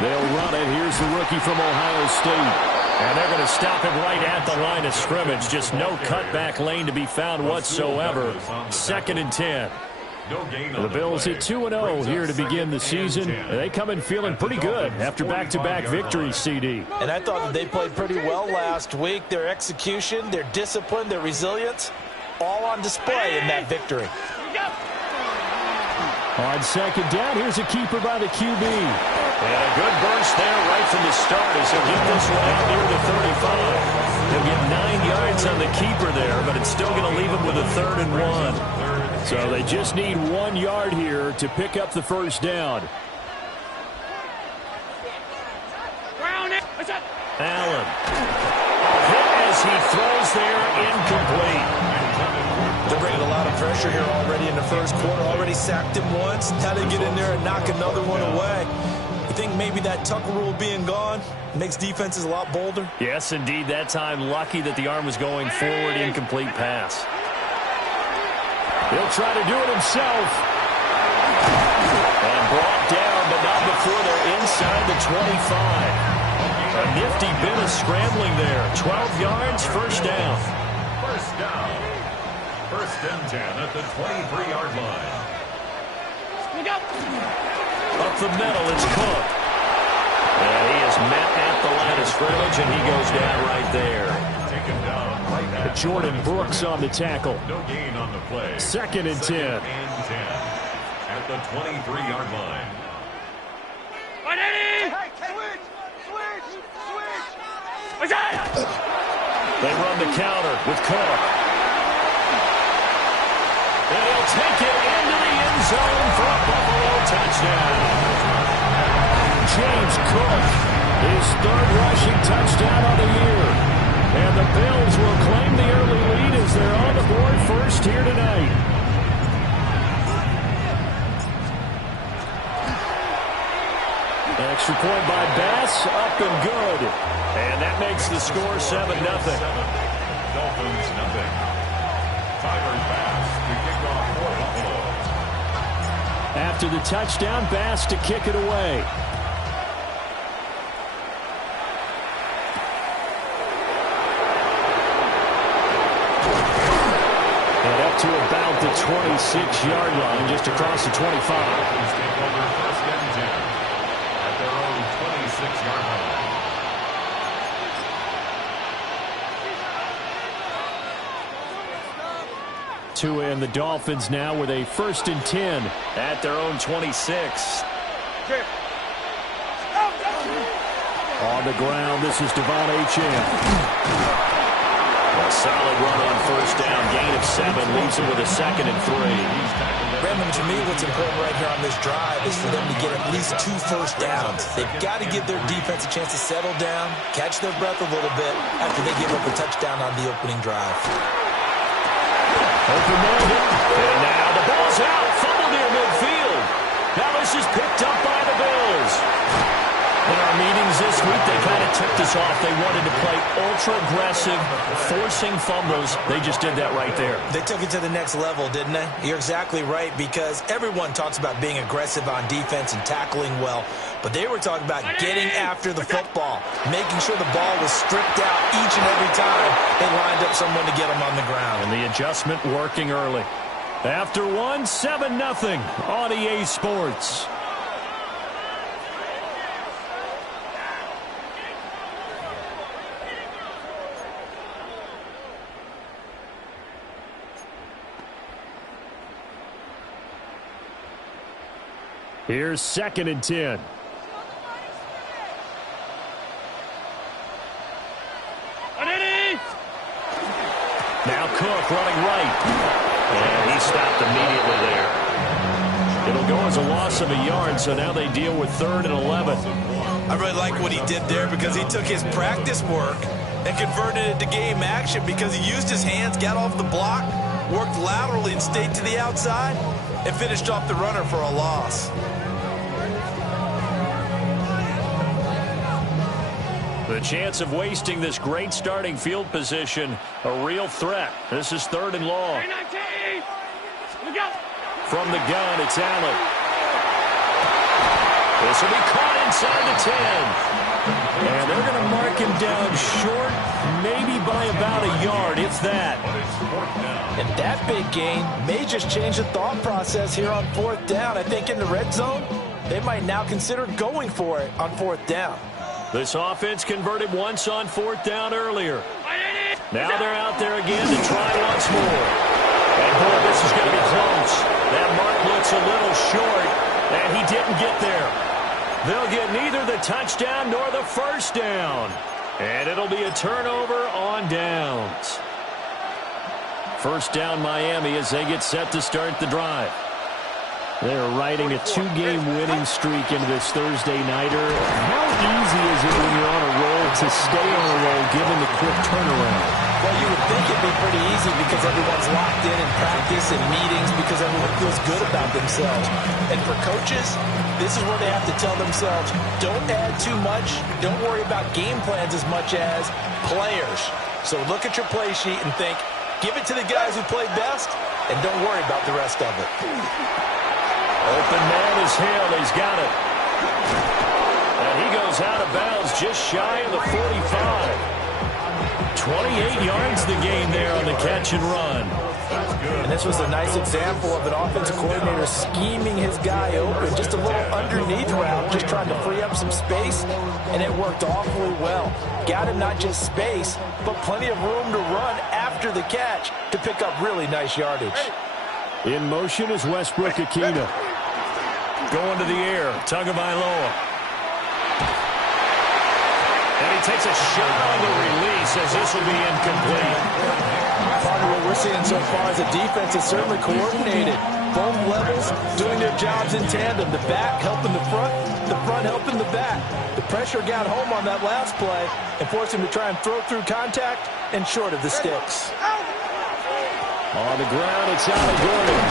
They'll run it. Here's the rookie from Ohio State. And they're going to stop him right at the line of scrimmage. Just no cutback lane to be found whatsoever. 2nd and 10. The Bills at 2-0 here to begin the season. They come in feeling pretty good after back-to-back victories, CD. And I thought that they played pretty well last week. Their execution, their discipline, their resilience, all on display in that victory. On 2nd down, here's a keeper by the QB. And a good burst there right from the start as he'll get this one out near the 35. He'll get 9 yards on the keeper there, but it's still going to leave him with a 3rd and 1. So they just need 1 yard here to pick up the first down. Allen. Hit as he throws there, incomplete. They're bringing a lot of pressure here already in the first quarter. Already sacked him once. Now they get in there and knock another one away. You think maybe that Tucker rule being gone makes defenses a lot bolder? Yes, indeed. That time, lucky that the arm was going forward. Incomplete pass. He'll try to do it himself. And brought down, but not before they're inside the 25. A nifty bit of scrambling there. 12 yards, first down. First down. 1st and 10 at the 23-yard line. Up the middle, it's Cook. And he is met at the line of scrimmage, and he goes down right there. Taken down right at Jordan Brooks on the tackle. No gain on the play. 2nd and 10. 2nd and 10 at the 23-yard line. They run the counter with Cook. And he'll take it into the end zone for a Buffalo touchdown. James Cook, his 3rd rushing touchdown of the year. And the Bills will claim the early lead as they're on the board first here tonight. An extra point by Bass, up and good. And that makes the score 7-0. Dolphins, nothing. Tyler Bass to kick off for Buffalo. After the touchdown, Bass to kick it away. And up to about the 26-yard line, just across the 25. Dolphins take over 1st and 10 at their own 26-yard line. Tua and the Dolphins now with a 1st and 10 at their own 26. On the ground, this is Devon Achane. A solid run on 1st down. Gain of 7 leaves him with a 2nd and 3. Brandon, to me, what's important right here on this drive is for them to get at least 2 first downs. They've got to give their defense a chance to settle down, catch their breath a little bit after they give up a touchdown on the opening drive. Open man hit. And now the ball's out. Fumble near midfield. Now this is picked up by the Bills. In our meetings this week, they kind of tipped us off. They wanted to play ultra-aggressive, forcing fumbles. They just did that right there. They took it to the next level, didn't they? You're exactly right, because everyone talks about being aggressive on defense and tackling well, but they were talking about getting after the football, making sure the ball was stripped out each and every time they lined up someone to get them on the ground. And the adjustment working early. After one, 7-0 on EA Sports. Here's 2nd and 10. Now Cook running right. And he stopped immediately there. It'll go as a loss of a yard, so now they deal with 3rd and 11. I really like what he did there, because he took his practice work and converted it to game action, because he used his hands, got off the block, worked laterally and stayed to the outside, and finished off the runner for a loss. The chance of wasting this great starting field position, a real threat. This is 3rd and long. From the gun, it's Allen. This will be caught inside the 10. And they're going to mark him down short, maybe by about a yard, if that. And that big gain may just change the thought process here on 4th down. I think in the red zone, they might now consider going for it on 4th down. This offense converted once on 4th down earlier. Now they're out there again to try once more. And boy, this is going to be close. That mark looks a little short, and he didn't get there. They'll get neither the touchdown nor the first down. And it'll be a turnover on downs. First down Miami as they get set to start the drive. They're riding a 2-game winning streak into this Thursday nighter. How easy is it when you're on a roll to stay on a roll given the quick turnaround? Well, you would think it'd be pretty easy because everyone's locked in practice and meetings because everyone feels good about themselves. And for coaches, this is where they have to tell themselves, don't add too much, don't worry about game plans as much as players. So look at your play sheet and think, give it to the guys who played best, and don't worry about the rest of it. Open man is Hill. He's got it. And he goes out of bounds just shy of the 45. 28 yards the gain there on the catch and run. And this was a nice example of an offensive coordinator scheming his guy open. Just a little underneath route, just trying to free up some space, and it worked awfully well. Got him not just space, but plenty of room to run after the catch to pick up really nice yardage. In motion is Westbrook-Akina. Going to the air, Tagovailoa. And he takes a shot on the release as this will be incomplete. Part of what we're seeing so far is the defense is certainly coordinated. Both levels doing their jobs in tandem. The back helping the front helping the back. The pressure got home on that last play and forced him to try and throw through contact and short of the sticks. On the ground, it's Ali Gordon.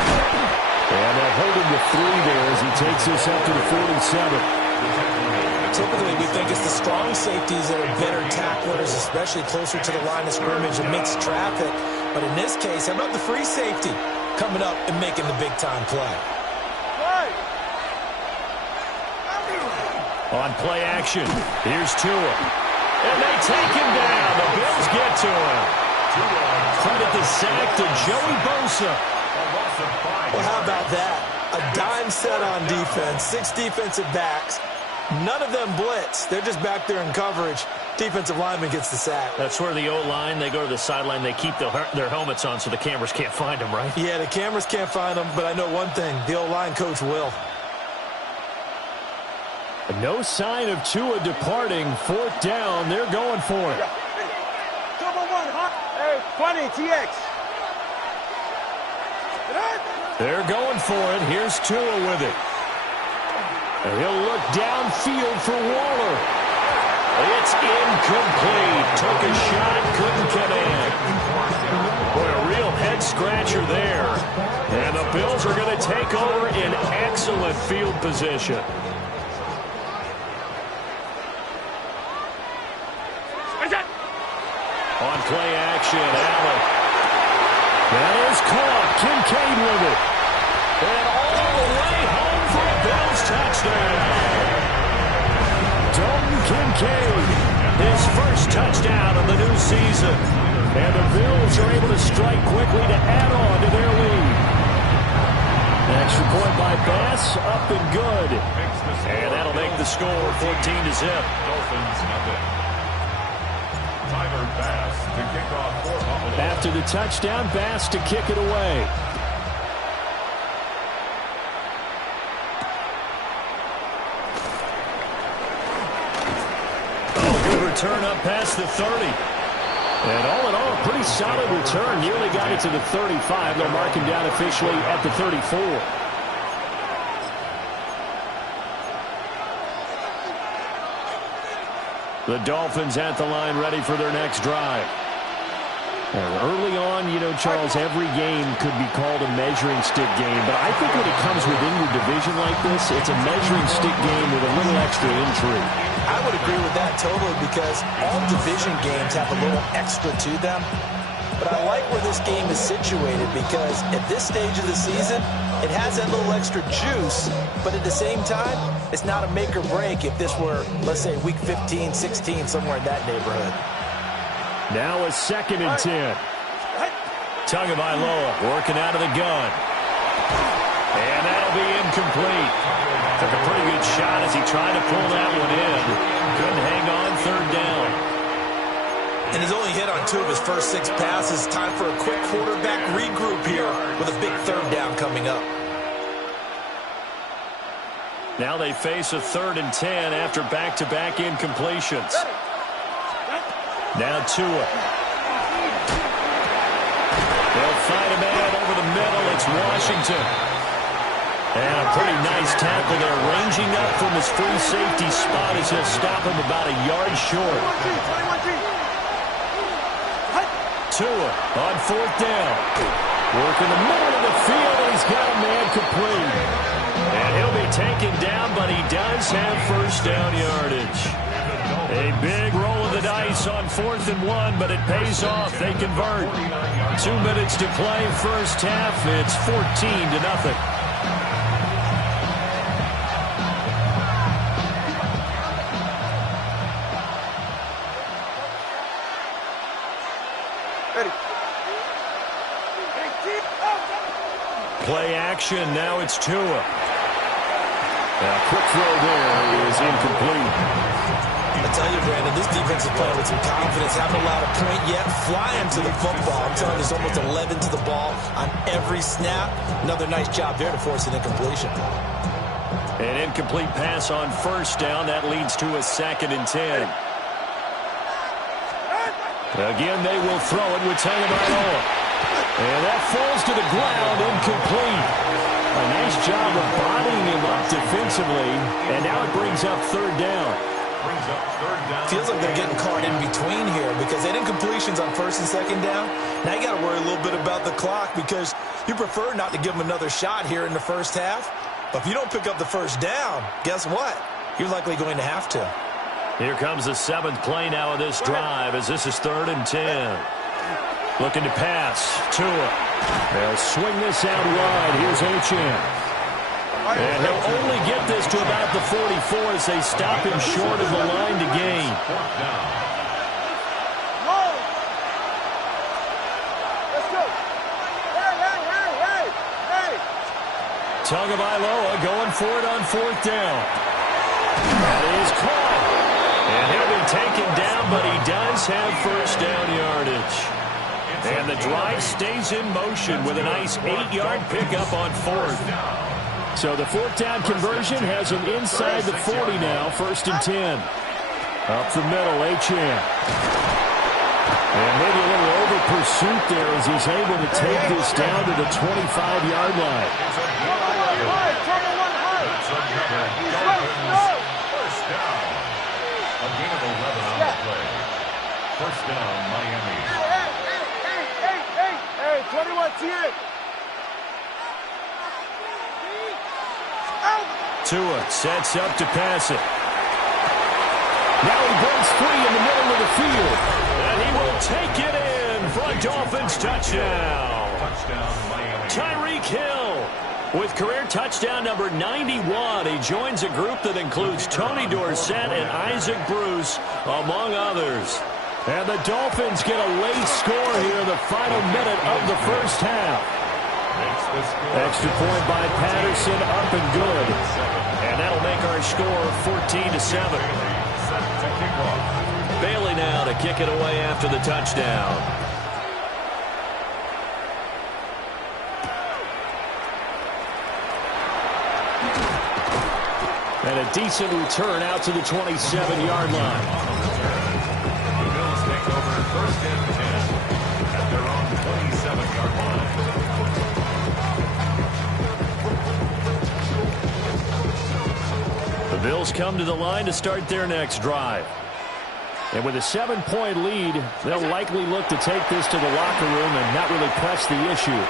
And they'll hold him to 3 there as he takes this up to the 47. Typically, we think it's the strong safeties that are better tacklers, especially closer to the line of scrimmage amidst traffic. But in this case, how about the free safety coming up and making the big-time play? On play action, here's Tua. And they take him down. The Bills get to him. Credit the sack to Joey Bosa. Well, how about that? A dime set on defense, 6 defensive backs. None of them blitz. They're just back there in coverage. Defensive lineman gets the sack. That's where the O-line, they go to the sideline, they keep their helmets on so the cameras can't find them, right? Yeah, the cameras can't find them, but I know one thing. The O-line coach will. No sign of Tua departing. 4th down, they're going for it. Hey, 20, TX. They're going for it. Here's Tua with it. And he'll look downfield for Waller. It's incomplete. Took a shot, couldn't come in. Boy, a real head-scratcher there. And the Bills are going to take over in excellent field position. On play action, Allen. That is caught. Kincaid with it. And all the way home for a Bills touchdown. Dalton Kincaid, his first touchdown of the new season. And the Bills are able to strike quickly to add on to their lead. Extra point by Bass, up and good. And that'll make the score 14-0. Dolphins, nothing. Tyler Bass to kick off for Buffalo. After the touchdown, Bass to kick it away. Return up past the 30. And all in all, a pretty solid return. Nearly got it to the 35. They'll mark him down officially at the 34. The Dolphins at the line ready for their next drive. Early on, you know, Charles, every game could be called a measuring stick game. But I think when it comes within your division like this, it's a measuring stick game with a little extra intrigue. I would agree with that totally because all division games have a little extra to them. But I like where this game is situated because at this stage of the season, it has that little extra juice, but at the same time, it's not a make or break if this were, let's say, week 15, 16, somewhere in that neighborhood. Now a 2nd and 10. Tagovailoa working out of the gun. And that'll be incomplete. Took a pretty good shot as he tried to pull that one in. Couldn't hang on, 3rd down. And he's only hit on 2 of his first 6 passes. Time for a quick quarterback regroup here with a big 3rd down coming up. Now they face a 3rd and 10 after back-to-back incompletions. Now Tua. They'll find a man over the middle. It's Washington. And a pretty nice tackle there, ranging up from his free safety spot as he'll stop him about a yard short. Tua on 4th down. Working the middle of the field, and he's got a man complete. And he'll be taken down, but he does have 1st down yardage. A big roll of the dice on 4th and 1, but it pays off. They convert. 2 minutes to play, first half. It's 14-0. Play action. Now it's Tua. A quick throw there is incomplete. I tell you, Brandon, this defense is playing with some confidence. Haven't allowed a point yet. Flying to the football. I'm telling you, there's almost 11 to the ball on every snap. Another nice job there to force an incompletion. An incomplete pass on 1st down. That leads to a 2nd and 10. Again, they will throw it with Tagovailoa. And that falls to the ground, incomplete. A nice job of bodying him up defensively. And now it brings up 3rd down. Feels like they're getting caught in between here because they had incompletions on 1st and 2nd down. Now you got to worry a little bit about the clock because you prefer not to give them another shot here in the first half. But if you don't pick up the 1st down, guess what? You're likely going to have to. Here comes the 7th play now of this drive as this is 3rd and 10. Looking to pass. Tua. They'll swing this out wide. Here's Achane. And he'll only get this to about the 44 as they stop him short of the line to gain. Tagovailoa going for it on 4th down. That is caught. And he'll be taken down, but he does have 1st down yardage. And the drive stays in motion with a nice 8-yard pickup on 4th. So the 4th down conversion has him inside the 40 now, 1st and 10. Up the middle, Achane. And maybe a little over pursuit there as he's able to take this down to the 25-yard line. First down. A gain of 11 on the play. 1st down, Miami. Hey, 21 T8. Tua sets up to pass it. Now he breaks free in the middle of the field. And he will take it in for a Dolphins touchdown. Touchdown, Miami. Tyreek Hill with career touchdown number 91. He joins a group that includes Tony Dorsett and Isaac Bruce, among others. And the Dolphins get a late score here in the final minute of the first half. Extra point by Patterson, up and good. And that'll make our score 14-7. Bailey now to kick it away after the touchdown. And a decent return out to the 27-yard line. The Bills take over 1st and 10 at their own 27-yard line. The Bills come to the line to start their next drive. And with a 7-point lead, they'll likely look to take this to the locker room and not really press the issue.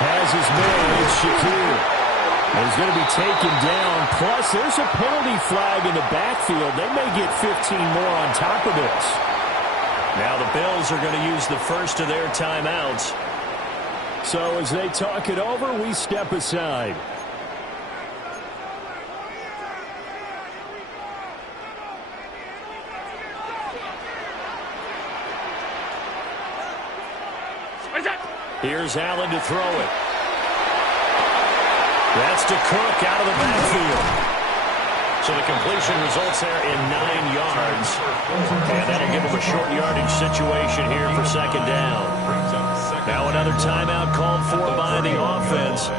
Has his man, it's Shakir. He's going to be taken down. Plus, there's a penalty flag in the backfield. They may get 15 more on top of this. Now the Bills are going to use the first of their timeouts. So as they talk it over, we step aside. Here's Allen to throw it. That's to Cook out of the backfield. So the completion results there in 9 yards. And that'll give them a short yardage situation here for second down. Now another timeout called for by the offense,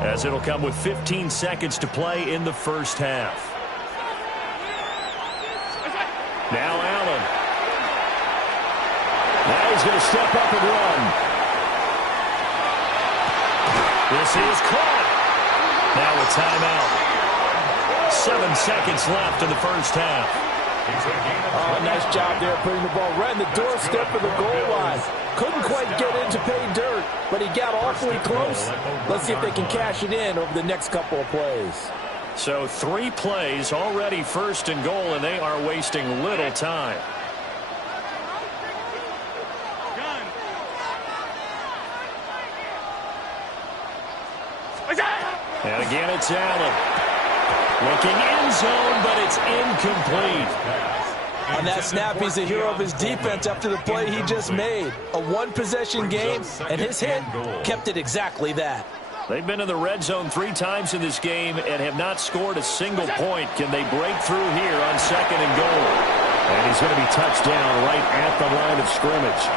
as it'll come with 15 seconds to play in the first half. Now Allen. Now he's going to step up and run. This is caught. Now a timeout. 7 seconds left in the first half. Oh, nice job there putting the ball right in the doorstep of the goal line. Couldn't quite get in to pay dirt, but he got awfully close. Let's see if they can cash it in over the next couple of plays. So 3 plays already first and goal, and they are wasting little time. And again, it's Allen. Looking end zone, but it's incomplete. On that snap, he's a hero of his defense after the play he just made. A one-possession game, and his hit kept it exactly that. They've been in the red zone 3 times in this game and have not scored a single point. Can they break through here on second and goal? And he's going to be touched down right at the line of scrimmage.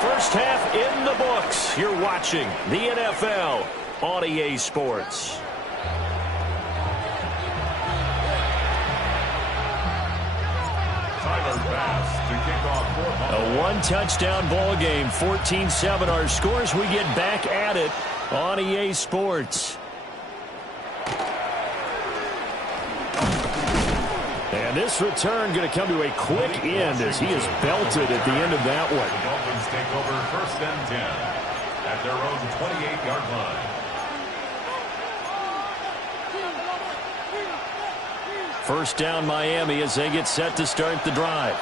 First half in the books. You're watching the NFL on EA Sports. A 1-touchdown ball game, 14-7 our scores. We get back at it on EA Sports. And this return going to come to a quick end as he is belted at the end of that one. The Dolphins take over first and 10 at their own 28-yard line. First down Miami as they get set to start the drive.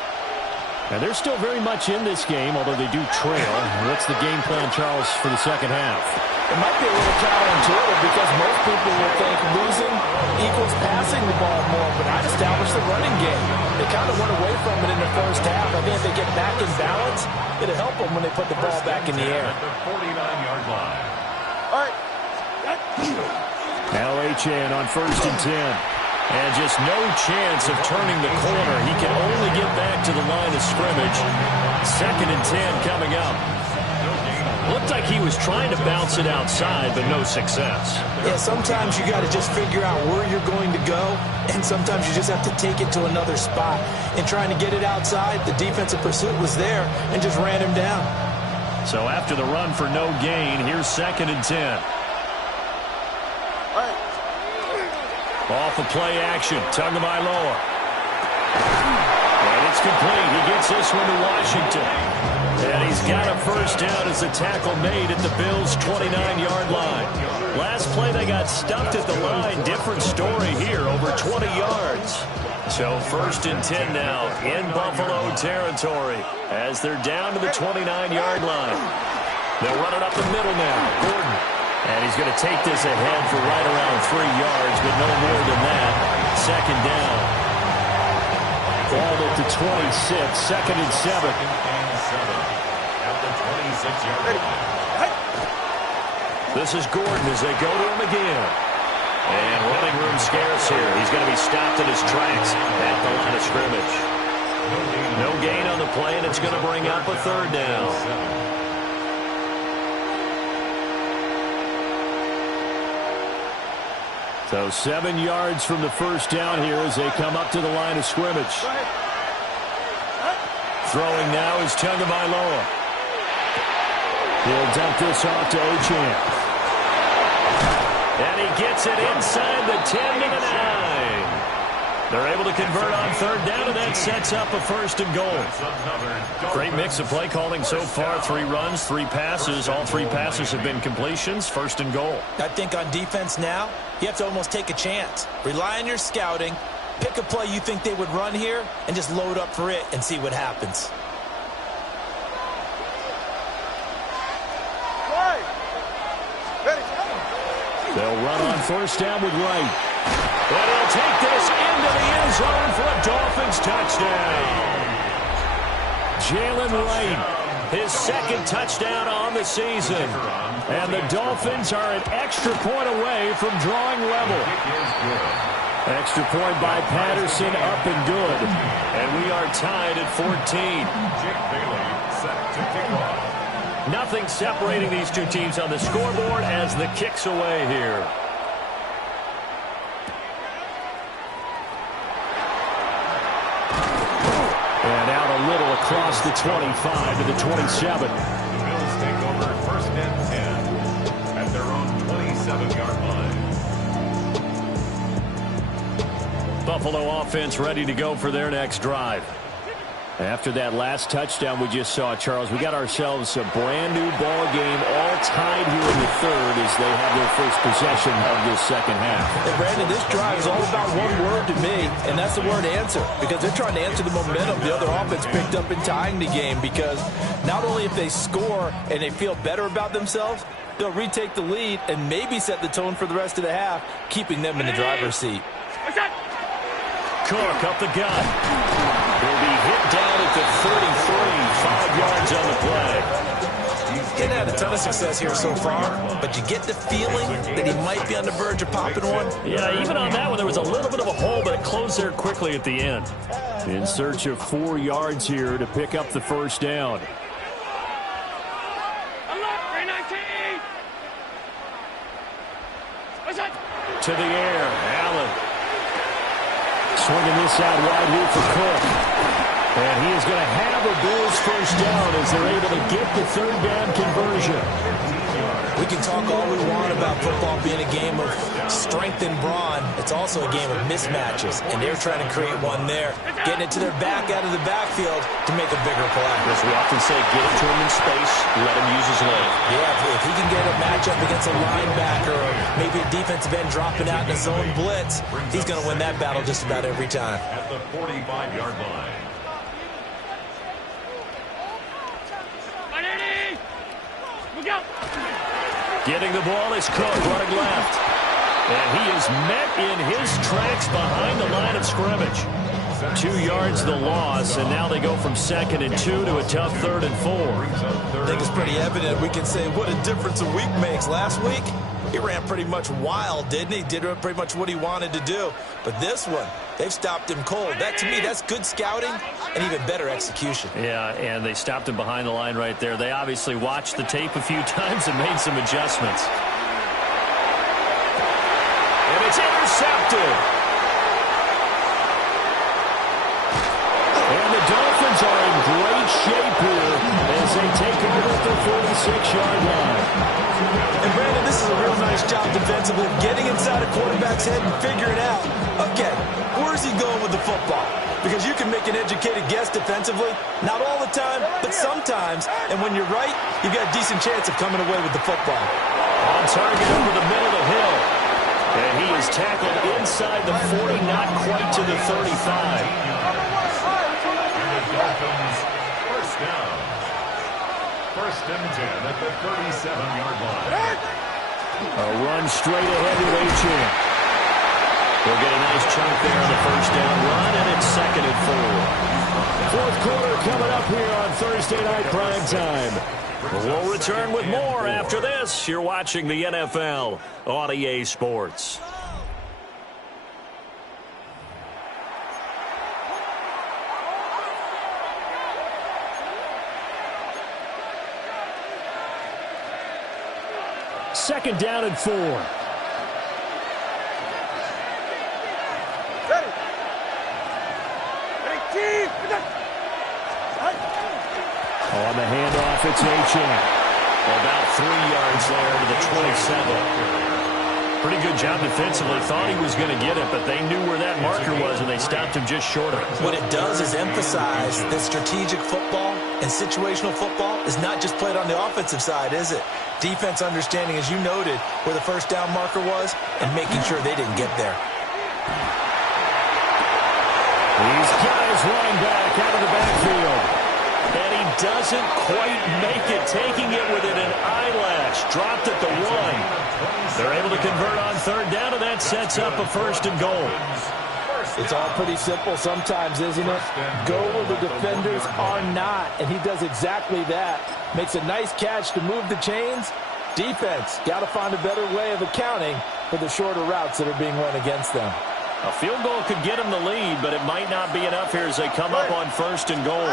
And they're still very much in this game, although they do trail. What's the game plan, Charles, for the second half? It might be a little counterintuitive because most people will think losing equals passing the ball more, but I'd establish the running game. They kind of went away from it in the first half. I think if they get back in balance, it'll help them when they put the ball back in the air. The 49-yard line. All right. Now Achane on first and 10. And just no chance of turning the corner. He can only get back to the line of scrimmage. Second and 10 coming up. Looked like he was trying to bounce it outside, but no success. Yeah, sometimes you got to just figure out where you're going to go, and sometimes you just have to take it to another spot. In trying to get it outside, the defensive pursuit was there and just ran him down. So after the run for no gain, here's second and 10. Off of play action, Tagovailoa. And it's complete. He gets this one to Washington. And he's got a first down as the tackle made at the Bills' 29-yard line. Last play, they got stuffed at the line. Different story here, over 20 yards. So first and 10 now in Buffalo territory as they're down to the 29-yard line. They'll run it up the middle now. Gordon. And he's going to take this ahead for right around 3 yards, but no more than that. Second down. Ball at the 26, second and 7. At the 26-yard line. This is Gordon as they go to him again. And running room scarce here. He's going to be stopped in his tracks at the line of scrimmage. No gain on the play, and it's going to bring up a third down. So 7 yards from the first down here as they come up to the line of scrimmage. Throwing now is Tagovailoa. He'll dump this off to Achane. And he gets it inside the 10 to the 9. They're able to convert on third down, and that sets up a first and goal. Great mix of play calling so far. 3 runs, 3 passes. All 3 passes have been completions. First and goal. I think on defense now, you have to almost take a chance. Rely on your scouting. Pick a play you think they would run here and just load up for it and see what happens. They'll run on first down with Wright. And he'll take this into the end zone for a Dolphins touchdown. Jalen Wright, his second touchdown on the season. And the Dolphins are an extra point away from drawing level. Extra point by Patterson, up and good. And we are tied at 14. Jake Bailey set to kick off. Nothing separating these two teams on the scoreboard as the kick's away here. And out a little across the 25 to the 27. The Bills take over first and 10 at their own 27-yard line. Buffalo offense ready to go for their next drive. After that last touchdown we just saw, Charles, we got ourselves a brand-new ball game, all tied here in the third as they have their first possession of this second half. And Brandon, this drive is all about one word to me, and that's the word answer, because they're trying to answer the momentum the other offense picked up in tying the game, because not only if they score and they feel better about themselves, they'll retake the lead and maybe set the tone for the rest of the half, keeping them in the driver's seat. Cook up the gun. He'll be hit down at the 33, 5 yards on the play. He's getting had a ton of success here so far, but you get the feeling that he might be on the verge of popping one. Yeah, even on that one, there was a little bit of a hole, but it closed there quickly at the end. In search of 4 yards here to pick up the first down. To the air, Allen. Swinging this out wide here for Cook. And he is going to have a Bills first down as they're able to get the third down conversion. We can talk all we want about football being a game of strength and brawn. It's also a game of mismatches, and they're trying to create one there, getting it to their back out of the backfield to make a bigger play. As we often say, get it to him in space, let him use his leg. Yeah, if he can get a matchup against a linebacker or maybe a defensive end dropping out in a zone blitz, he's going to win that battle just about every time. At the 45-yard line. Getting the ball is Cook running left. And he is met in his tracks behind the line of scrimmage. 2 yards the loss, and now they go from 2nd and 2 to a tough 3rd and 4. I think it's pretty evident. We can say what a difference a week makes. Last week, he ran pretty much wild, didn't he? Did pretty much what he wanted to do. But this one, they've stopped him cold. That, to me, that's good scouting and even better execution. Yeah, and they stopped him behind the line right there. They obviously watched the tape a few times and made some adjustments. And it's intercepted. And the Dolphins are in great shape here as they take over at the 46-yard line. And Brandon, this is a real nice job defensively, getting inside a quarterback's head and figuring out, okay, where's he going with the football? Because you can make an educated guess defensively, not all the time, but sometimes. And when you're right, you've got a decent chance of coming away with the football. On target over the middle of Hill. And he is tackled inside the 40, not quite to the 35. Dolphins first down. First and 10 at the 37-yard line. A run straight ahead with Achane. They'll get a nice chunk there on the first down run, and it's 2nd and 4. Fourth quarter coming up here on Thursday Night Prime Time. We'll return with more after this. You're watching the NFL on EA Sports. Second down and 4. On the handoff, it's Achane. About 3 yards there to the 27. Pretty good job defensively. Thought he was going to get it, but they knew where that marker was, and they stopped him just short of it. What it does is emphasize that strategic football and situational football is not just played on the offensive side, is it? Defense understanding, as you noted, where the first down marker was and making sure they didn't get there. These guys running back out of the backfield. And he doesn't quite make it, taking it within an eyelash. Dropped at the 1. They're able to convert on third down, and that sets up a 1st and goal. It's all pretty simple sometimes, isn't it? Go where the defenders are not, and he does exactly that. Makes a nice catch to move the chains. Defense, got to find a better way of accounting for the shorter routes that are being run against them. A field goal could get them the lead, but it might not be enough here as they come up on 1st and goal.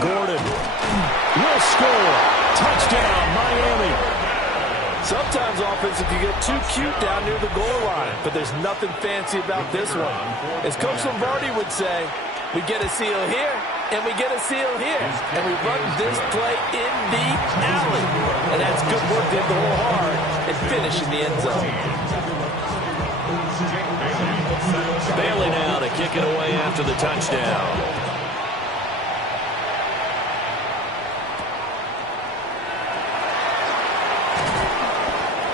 Gordon will score. Touchdown, Miami. Sometimes offensive can get too cute down near the goal line, but there's nothing fancy about this one. As Coach Lombardi would say, we get a seal here, and we get a seal here, and we run this play in the alley. And that's good work to hit the hole hard and finish in the end zone. Bailey now to kick it away after the touchdown.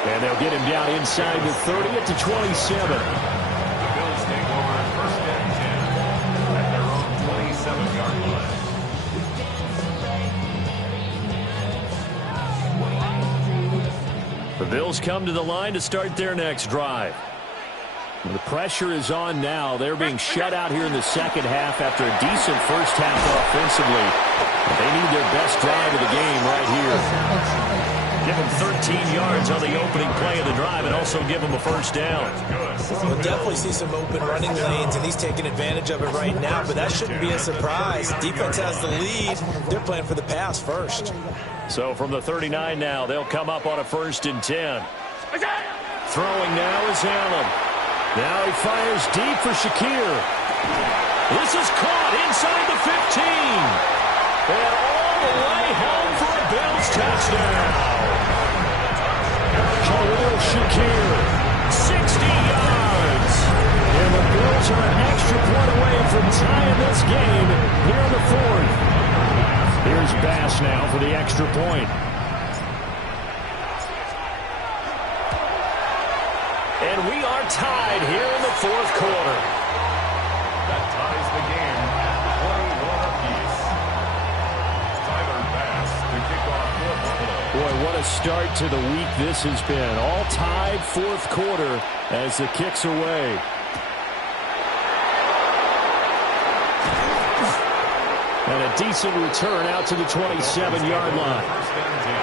And they'll get him down inside the 30 at the 27. The Bills take over 1st and 10 at their own 27-yard line. The Bills come to the line to start their next drive. The pressure is on now. They're being shut out here in the second half after a decent first half offensively. They need their best drive of the game right here. Give him 13 yards on the opening play of the drive and also give him a 1st down. We'll definitely see some open running lanes, and he's taking advantage of it right now, but that shouldn't be a surprise. Defense has the lead. They're playing for the pass first. So from the 39 now, they'll come up on a 1st and 10. Throwing now is Allen. Now he fires deep for Shakir. This is caught inside the 15. And all the way home for a Bills touchdown. Khalil Shakir, 60 yards. And the Bills are an extra point away from tying this game here in the 4th. Here's Bass now for the extra point. And we are tied here in the 4th quarter. That ties the game at 21 apiece. Tyler Bass, the kickoff for Buffalo. Boy, what a start to the week this has been. All tied 4th quarter as the kick's away. And a decent return out to the 27-yard line. 1st and 10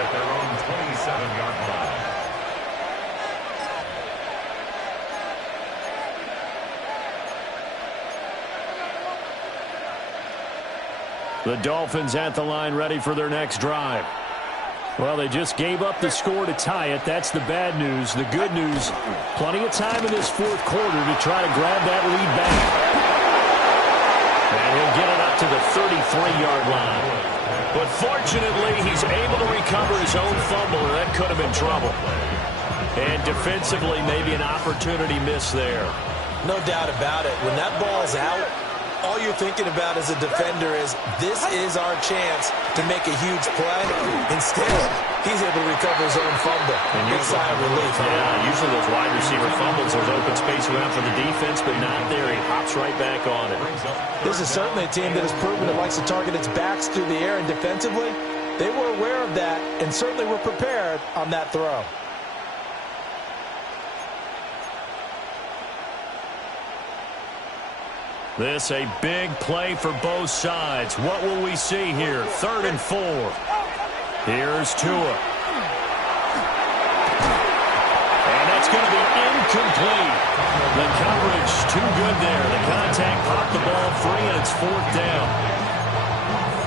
at their own 27-yard line. The Dolphins at the line ready for their next drive. Well, they just gave up the score to tie it. That's the bad news. The good news, plenty of time in this 4th quarter to try to grab that lead back. And he'll get it up to the 33-yard line. But fortunately, he's able to recover his own fumble, and that could have been trouble. And defensively, maybe an opportunity missed there. No doubt about it. When that ball's out, all you're thinking about as a defender is, this is our chance to make a huge play. Instead, he's able to recover his own fumble. And big sigh of relief. Yeah, usually those wide receiver fumbles, there's open space around for the defense, but not there. He hops right back on it. This is certainly a team that has proven it likes to target its backs through the air, and defensively, they were aware of that and certainly were prepared on that throw. This a big play for both sides. What will we see here? 3rd and 4. Here's Tua. And that's going to be incomplete. The coverage too good there. The contact popped the ball free, and it's 4th down.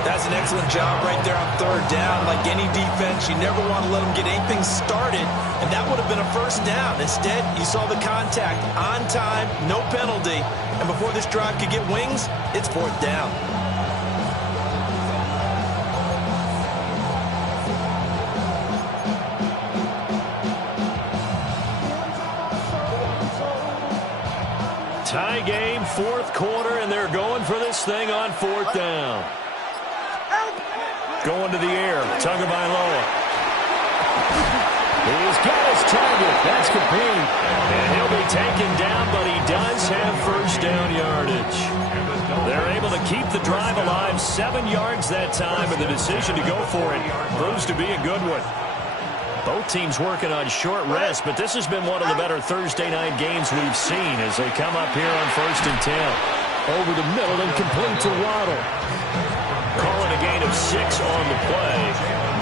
That's an excellent job right there on 3rd down. Like any defense, you never want to let them get anything started, and that would have been a 1st down. Instead, you saw the contact on time, no penalty, and before this drive could get wings, it's 4th down. Tie game, 4th quarter, and they're going for this thing on 4th down. Going to the air, Tagovailoa. He's got his target. That's complete. And he'll be taken down, but he does have 1st down yardage. They're able to keep the drive alive, 7 yards that time, and the decision to go for it proves to be a good one. Both teams working on short rest, but this has been one of the better Thursday night games we've seen as they come up here on 1st and 10. Over the middle and complete to Waddle. Calling a gain of 6 on the play,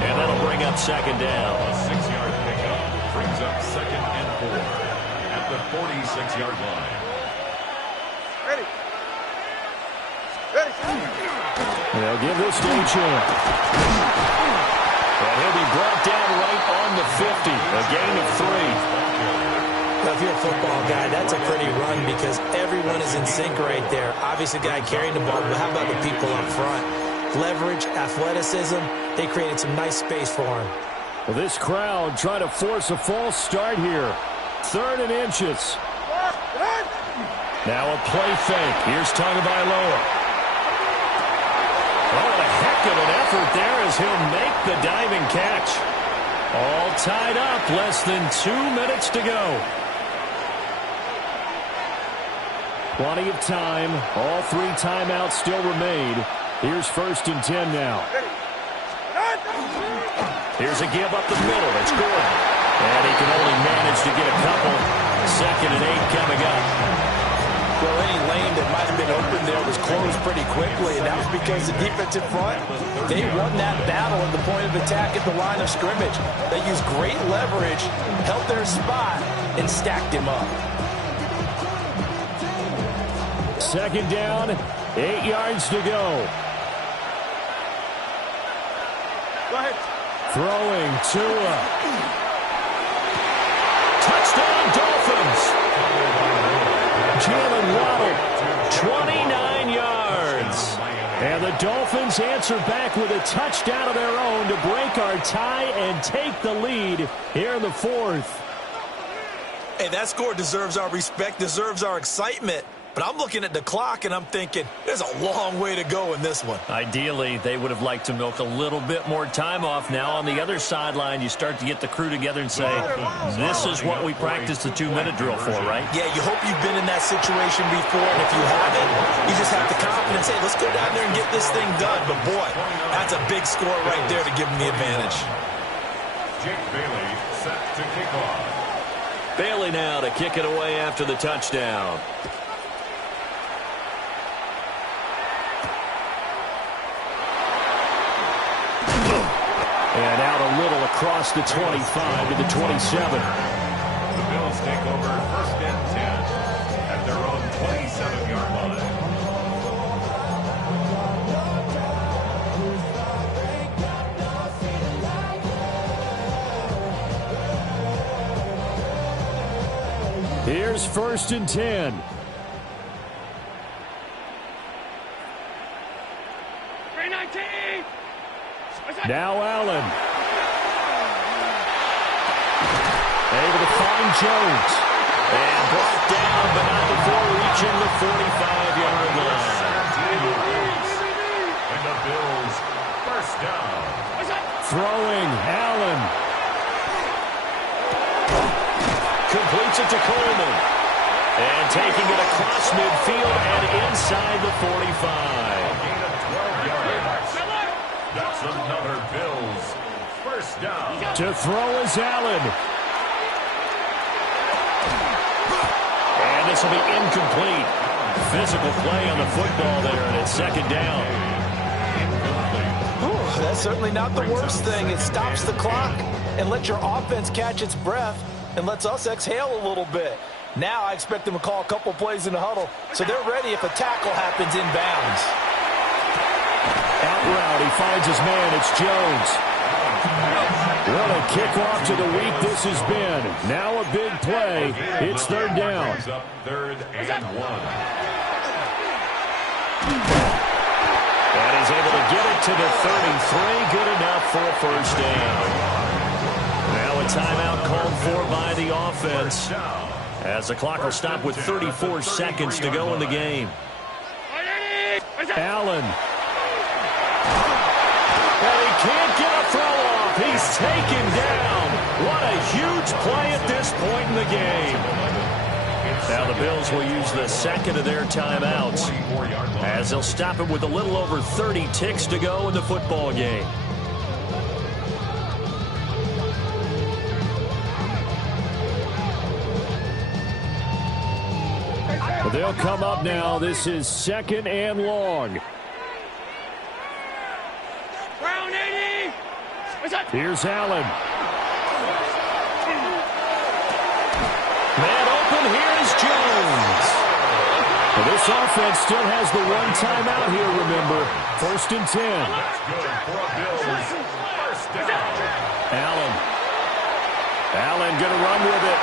and that'll bring up 2nd down. A 6-yard pickup brings up 2nd and 4 at the 46-yard line. Ready. They'll give this to Champ. And he'll be brought down right on the 50. A gain of 3. Well, if you're a football guy, that's a pretty run because everyone is in sync right there. Obviously, the guy carrying the ball, but how about the people up front? Leverage, athleticism, they created some nice space for him. Well, this crowd trying to force a false start here. 3rd and inches. Now a play fake. Here's Tagovailoa. Oh, what a heck of an effort there as he'll make the diving catch. All tied up, less than 2 minutes to go. Plenty of time. All 3 timeouts still remain. Here's 1st and 10 now. Here's a give up the middle. It's good. And he can only manage to get a couple. 2nd and 8 coming up. Well, any lane that might have been open there was closed pretty quickly, and that was because the defensive front, they won that battle at the point of attack at the line of scrimmage. They used great leverage, held their spot, and stacked him up. 2nd down, 8 yards to go. Go ahead. Throwing Tua. Touchdown Dolphins. Jalen Waddle, 29 yards. And the Dolphins answer back with a touchdown of their own to break our tie and take the lead here in the 4th. Hey, that score deserves our respect, deserves our excitement. But I'm looking at the clock, and I'm thinking, there's a long way to go in this one. Ideally, they would have liked to milk a little bit more time off. Now, on the other sideline, you start to get the crew together and say, this is what we practiced the 2-minute drill for, right? Yeah, you hope you've been in that situation before, and if you haven't, you just have the confidence, hey, let's go down there and get this thing done. But, boy, that's a big score right there to give them the advantage. Jake Bailey set to kick off. Bailey now to kick it away after the touchdown. And out a little across the 25 to the 27. The Bills take over 1st and 10 at their own 27-yard line. Here's 1st and 10. Now Allen. Able to find Jones. And brought down, but not before reaching the 45-yard line. And the Bills 1st down. Throwing Allen. Completes it to Coleman. And taking it across midfield and inside the 45. Gain of 12 yards. That's another Bills 1st down. To throw is Allen. And this will be incomplete. Physical play on the football there, and it's 2nd down. Ooh, that's certainly not the worst thing. It stops the clock and lets your offense catch its breath and lets us exhale a little bit. Now I expect them to call a couple plays in the huddle, so they're ready if a tackle happens inbounds. Out route, he finds his man. It's Jones. What a kickoff to the week this has been. Now a big play. It's 3rd down. 3rd and 1. And he's able to get it to the 33. Good enough for a 1st down. Now a timeout called for by the offense, as the clock will stop with 34 seconds to go in the game. Allen. And he can't get a throw off. He's taken down. What a huge play at this point in the game. Now the Bills will use the 2nd of their timeouts, as they'll stop it with a little over 30 ticks to go in the football game. They'll come up now. This is 2nd and long. Here's Allen. Man open, here's Jones. Well, this offense still has the one timeout here, remember. 1st and 10. Allen going to run with it.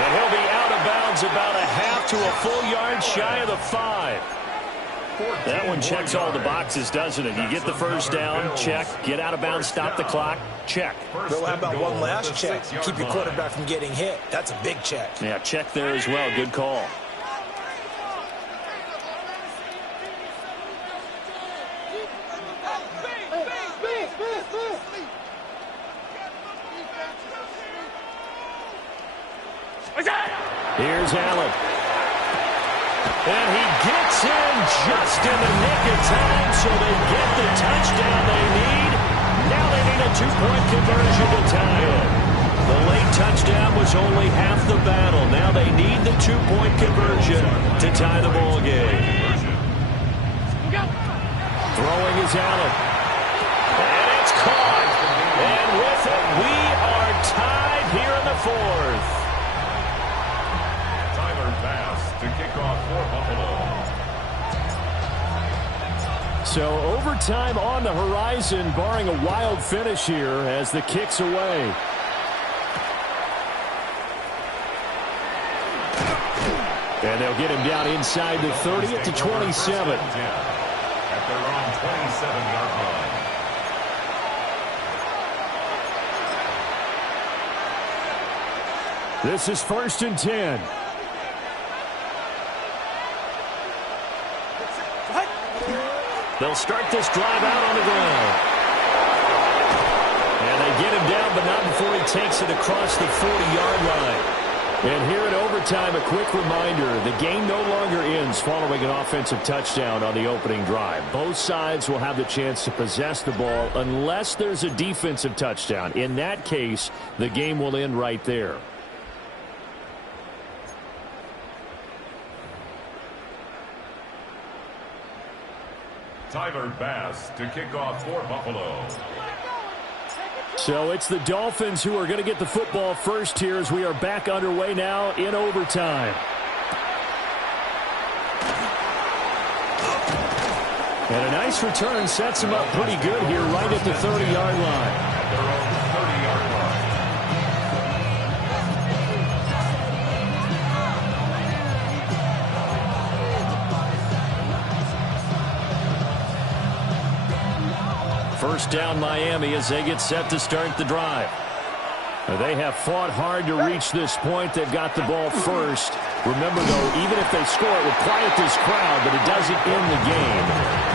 And he'll be out of bounds about a half to a full yard shy of the 5. That one checks all the boxes, doesn't it? You get the first down, check. Get out of bounds, stop the clock, check. Bill, how about one last check? Keep your quarterback from getting hit. That's a big check. Yeah, check there as well. Good call. Here's Allen. And he gets in just in the nick of time, so they get the touchdown they need. Now they need a 2-point conversion to tie it. The late touchdown was only half the battle. Now they need the 2-point conversion to tie the ball game. Throwing is Allen. And it's caught. And with it, we are tied here in the 4th. To kick off for Buffalo. So overtime on the horizon, barring a wild finish here as the kick's away. And they'll get him down inside the 30 at the 27. At their own 27-yard line. This is 1st and 10. They'll start this drive out on the ground. And they get him down, but not before he takes it across the 40-yard line. And here in overtime, a quick reminder, the game no longer ends following an offensive touchdown on the opening drive. Both sides will have the chance to possess the ball unless there's a defensive touchdown. In that case, the game will end right there. Tyler Bass to kick off for Buffalo. So it's the Dolphins who are going to get the football first here as we are back underway now in overtime. And a nice return sets them up pretty good here right at the 30-yard line. At their own 30-yard line. First down Miami as they get set to start the drive. They have fought hard to reach this point. They've got the ball first. Remember, though, even if they score, it will quiet this crowd, but it doesn't end the game.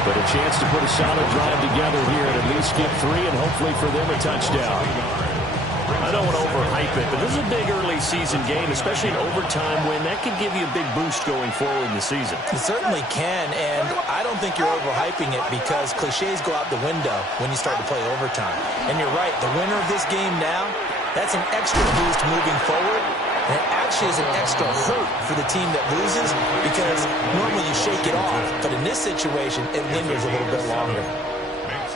But a chance to put a solid drive together here and at least get 3 and hopefully for them a touchdown. I don't want to overhype it, but this is a big early season game, especially in overtime win. That could give you a big boost going forward in the season. It certainly can, and I don't think you're overhyping it because cliches go out the window when you start to play overtime. And you're right, the winner of this game now, that's an extra boost moving forward. And it actually is an extra hurt for the team that loses because normally you shake it off. But in this situation, it lingers a little bit longer.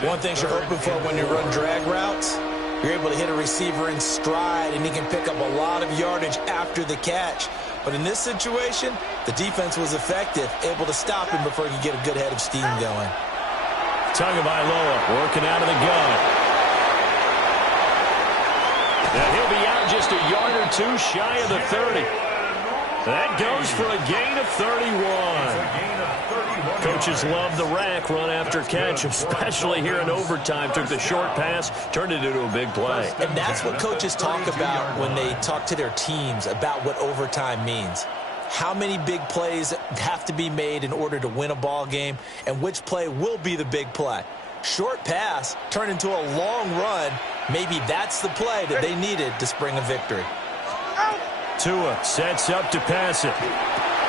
One thing you're hoping for when you run drag routes, you're able to hit a receiver in stride, and he can pick up a lot of yardage after the catch. But in this situation, the defense was effective, able to stop him before he could get a good head of steam going. Tagovailoa working out of the gun. And he'll be out just a yard or two shy of the 30. That goes for a gain of 31. Coaches love the rack run after catch, especially here in overtime. Took the short pass, turned it into a big play. And that's what coaches talk about when they talk to their teams about what overtime means. How many big plays have to be made in order to win a ball game, and which play will be the big play. Short pass turned into a long run. Maybe that's the play that they needed to spring a victory. Tua sets up to pass it.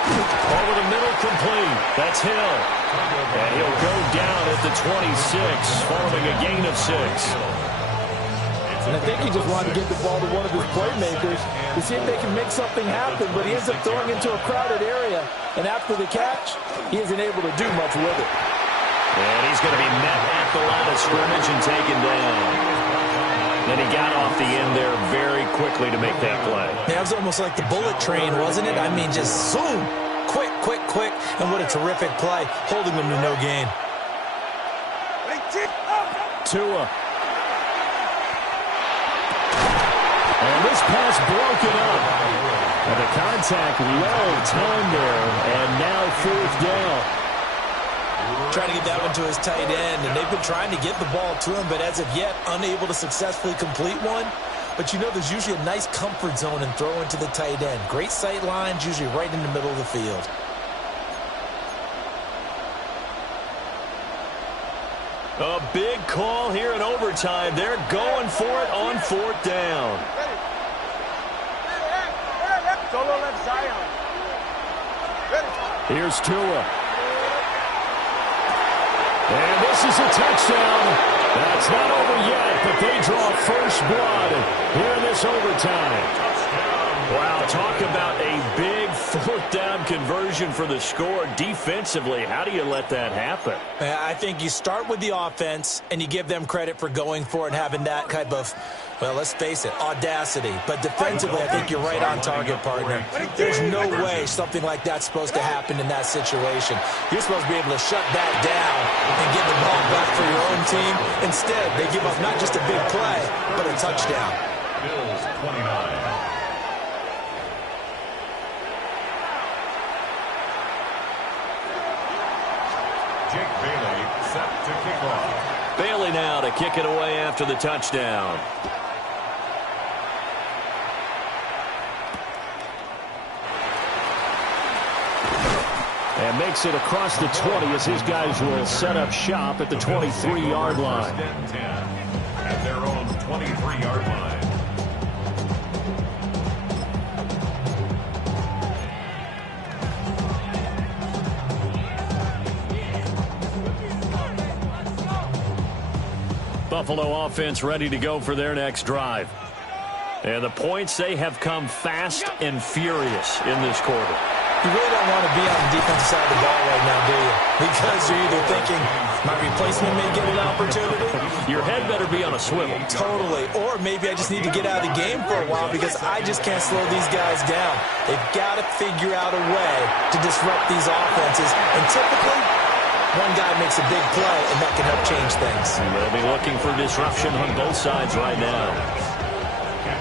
Over the middle, complete. That's Hill. And he'll go down at the 26, following a gain of 6. And I think he just wanted to get the ball to one of his playmakers to see if they can make something happen, but he ends up throwing into a crowded area, and after the catch, he isn't able to do much with it. And he's going to be met at the line of scrimmage and taken down. Then he got off the end there very quickly to make that play. Yeah, it was almost like the bullet train, wasn't it? I mean, just zoom. Quick, quick, quick. And what a terrific play, holding them to no gain. Tua. And this pass broken up. And the contact well timed there, and now 4th down. Trying to get that one to his tight end, and they've been trying to get the ball to him, but as of yet, unable to successfully complete one. But you know there's usually a nice comfort zone and throw into the tight end. Great sight lines, usually right in the middle of the field. A big call here in overtime. They're going for it on 4th down. Solo left Zion. Here's Tua. And this is a touchdown. That's not over yet, but they draw first blood here in this overtime. Wow, talk about a big 4th down conversion for the score. Defensively, how do you let that happen? I think you start with the offense, and you give them credit for going for it and having that type of, well, let's face it, audacity. But defensively, I think you're right on target, partner. There's no way something like that's supposed to happen in that situation. You're supposed to be able to shut that down and get the ball back for your own team. Instead, they give up not just a big play, but a touchdown. Bills 29. Jake Bailey set to kick off. Bailey now to kick it away after the touchdown. And makes it across the 20 as his guys will set up shop at the 23-yard line. First and 10 at their own 23-yard line. Buffalo offense ready to go for their next drive. And the points, they have come fast and furious in this quarter. You really don't want to be on the defensive side of the ball right now, do you? Because you're either thinking, my replacement may get an opportunity. Your head better be on a swivel. Totally. Or maybe I just need to get out of the game for a while because I just can't slow these guys down. They've got to figure out a way to disrupt these offenses. And typically, one guy makes a big play, and that can help change things. They'll be looking for disruption on both sides right now.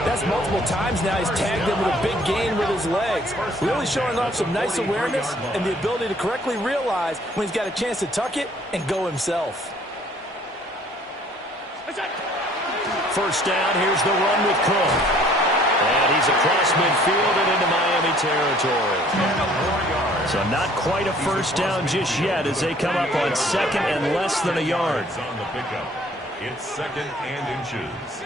That's multiple times now. He's tagged him with a big gain with his legs. Really showing off some nice awareness and the ability to correctly realize when he's got a chance to tuck it and go himself. First down, here's the run with Cook. And he's across midfield and into Miami territory. So not quite a first down just yet as they come up on 2nd and less than a yard. On the pickup. It's 2nd and inches.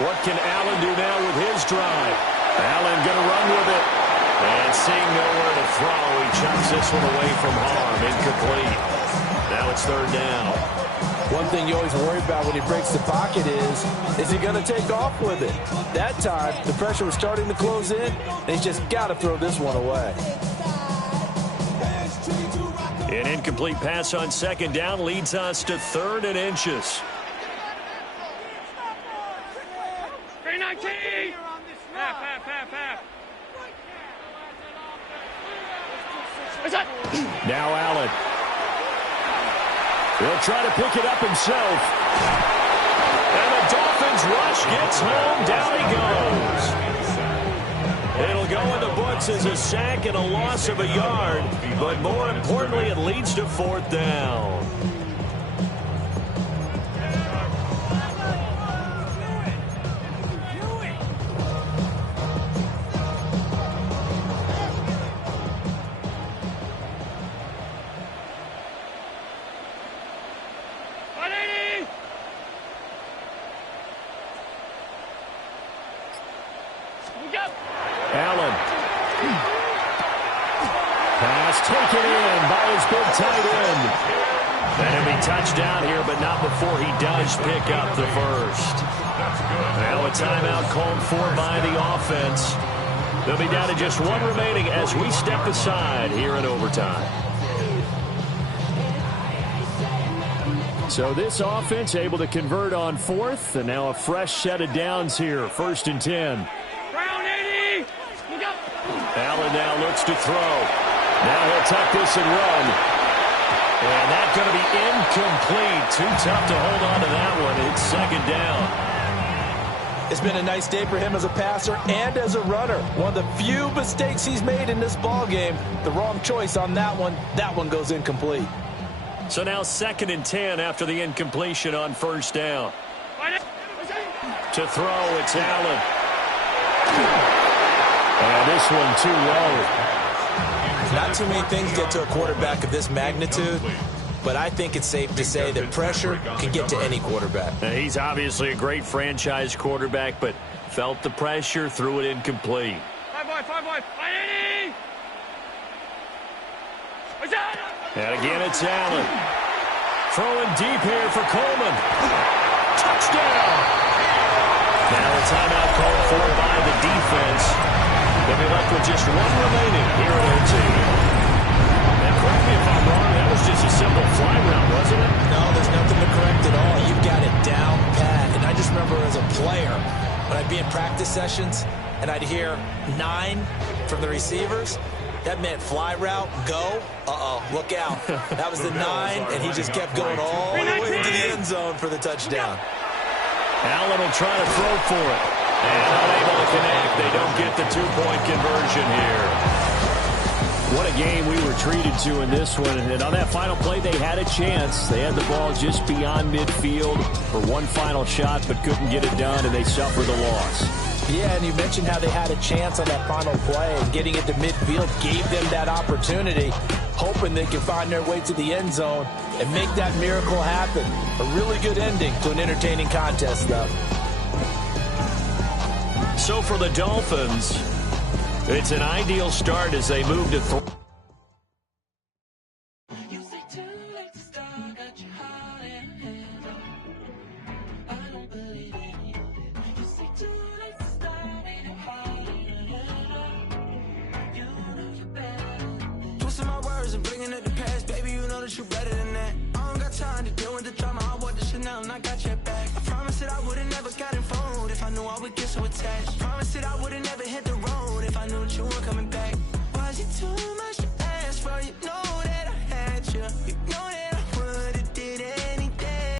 What can Allen do now with his drive? Allen going to run with it. And seeing nowhere to throw, he chucks this one away from harm. Incomplete. Now it's 3rd down. One thing you always worry about when he breaks the pocket is he going to take off with it? That time, the pressure was starting to close in, and he's just got to throw this one away. An incomplete pass on 2nd down leads us to 3rd and inches. Now Allen. He'll try to pick it up himself. And the Dolphins rush gets home. Down he goes. It'll go in the books as a sack and a loss of a yard. But more importantly, it leads to 4th down. Allen. Pass taken in by his big tight end. touchdown here, but not before he does pick up the first. Now a timeout called for by the offense. They'll be down to just one remaining as we step aside here in overtime. So this offense able to convert on fourth, and now a fresh set of downs here. 1st and 10. Allen now looks to throw. Now he'll tuck this and run. And that's going to be incomplete. Too tough to hold on to that one. It's 2nd down. It's been a nice day for him as a passer and as a runner. One of the few mistakes he's made in this ball game. The wrong choice on that one. That one goes incomplete. So now 2nd and 10 after the incompletion on 1st down. To throw, it's Allen. And this one too low. Not too many things get to a quarterback of this magnitude, but I think it's safe to say that pressure can get to any quarterback. He's obviously a great franchise quarterback, but felt the pressure, threw it incomplete. And again, it's Allen. Throwing deep here for Coleman. Touchdown! Now a timeout called for by the defense. They'll be left with just one remaining here at OT. Now, correct me if I'm wrong, that was just a simple fly route, wasn't it? No, there's nothing to correct at all. You've got it down pat. And I just remember as a player, when I'd be in practice sessions, and I'd hear 9 from the receivers, that meant fly route, go, look out. That was the 9, and he just kept going all the way to the end zone for the touchdown. Allen will try to throw for it. And unable to connect. They don't get the 2-point conversion here. What a game we were treated to in this one. And on that final play, they had a chance. They had the ball just beyond midfield for one final shot, but couldn't get it done, and they suffered the loss. Yeah, and you mentioned how they had a chance on that final play, and getting it to midfield gave them that opportunity, hoping they could find their way to the end zone and make that miracle happen. A really good ending to an entertaining contest, though. So for the Dolphins, it's an ideal start as they move to 3. Twisting my words and bringing up the past, baby, you know that you're better than that. I don't got time to deal with the drama. I want the Chanel and I got your back. I promise that I would've never gotten phoned if I knew I would get so attached. Promise that I would've never hit the road if I knew that you weren't coming back. Was it too much?